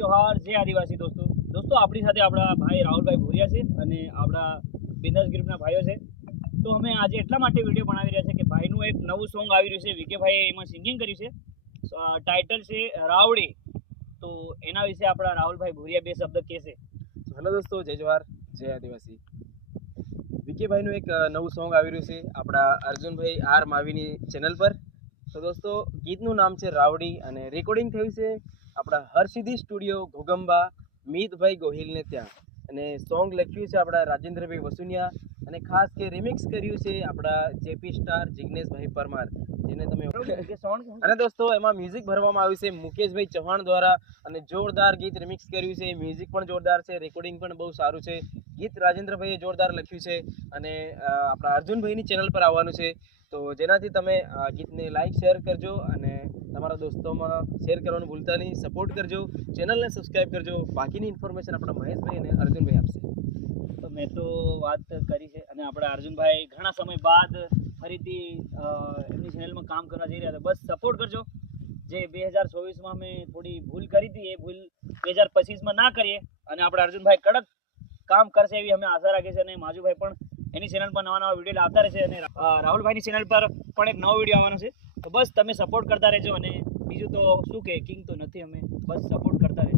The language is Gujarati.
જોહાર, જય આદિવાસી દોસ્તો આપણી સાથે આપણા ભાઈ રાહુલભાઈ ભુરિયા છે અને આપણા બિઝનેસ ગ્રુપના ભાઈઓ છે. તો અમે આજે એટલા માટે વિડીયો બનાવી રહ્યા છે કે ભાઈનું એક નવું સોંગ આવી રહ્યું છે. વિકેભાઈએ એમાં સિંગિંગ કર્યું છે. ટાઇટલ છે રાવડી. તો એના વિશે આપણા રાહુલભાઈ ભુરિયા બે શબ્દ કહેશે. હેલો દોસ્તો, જય જોહાર, જય આદિવાસી. વિકેભાઈનું એક નવું સોંગ આવી રહ્યું છે આપણા અર્જુનભાઈ આર માવીની ચેનલ પર. તો દોસ્તો, ગીતનું નામ છે રાવડી અને રેકોર્ડિંગ થયું છે આપણા હરસિદ્ધિ સ્ટુડિયો ઘોગંબા મિતભાઈ ગોહિલને ત્યાં. અને સોંગ લખ્યું છે આપણા રાજેન્દ્રભાઈ વસુનિયા અને ખાસ કે રિમિક્સ કર્યું છે આપણા જેપી સ્ટાર જિગ્નેશભાઈ પરમાર, જેને તમે અને દોસ્તો એમાં મ્યુઝિક ભરવામાં આવ્યું છે મુકેશભાઈ ચૌહાણ દ્વારા અને જોરદાર ગીત રિમિક્સ કર્યું છે. મ્યુઝિક પણ જોરદાર છે, રેકોર્ડિંગ પણ બહુ સારું છે. ગીત રાજેન્દ્રભાઈએ જોરદાર લખ્યું છે અને આપણા અર્જુનભાઈની ચેનલ પર આવવાનું છે. તો જેનાથી તમે ગીતને લાઈક શેર કરજો અને તમારા દોસ્તોમાં શેર કરવાનું ભૂલતા નહીં. સપોર્ટ કરજો, ચેનલને સબસ્ક્રાઈબ કરજો. બાકીની ઇન્ફોર્મેશન આપણા મહેશભાઈ અને અર્જુનભાઈ આપશે. તો મેં તો વાત કરી છે અને આપણા અર્જુનભાઈ ઘણા સમય બાદ ફરીથી એમની ચેનલમાં કામ કરવા જઈ રહ્યા હતા. બસ સપોર્ટ કરજો. જે 2024માં અમે થોડી ભૂલ કરી હતી એ ભૂલ 2025માં ના કરીએ અને આપણા અર્જુનભાઈ કડક કામ કરશે એવી અમે આશા રાખીએ છીએ. અને માજુભાઈ પણ એની ચેનલ પર નવા વિડીયો લાવતા રહેશે અને રાહુલભાઈની ચેનલ પર પણ એક નવો વિડીયો આવવાનો છે. તો બસ તમે સપોર્ટ કરતા રહેજો અને બીજું તો શું કે કિંગ તો નથી, અમે બસ સપોર્ટ કરતા રહેજો.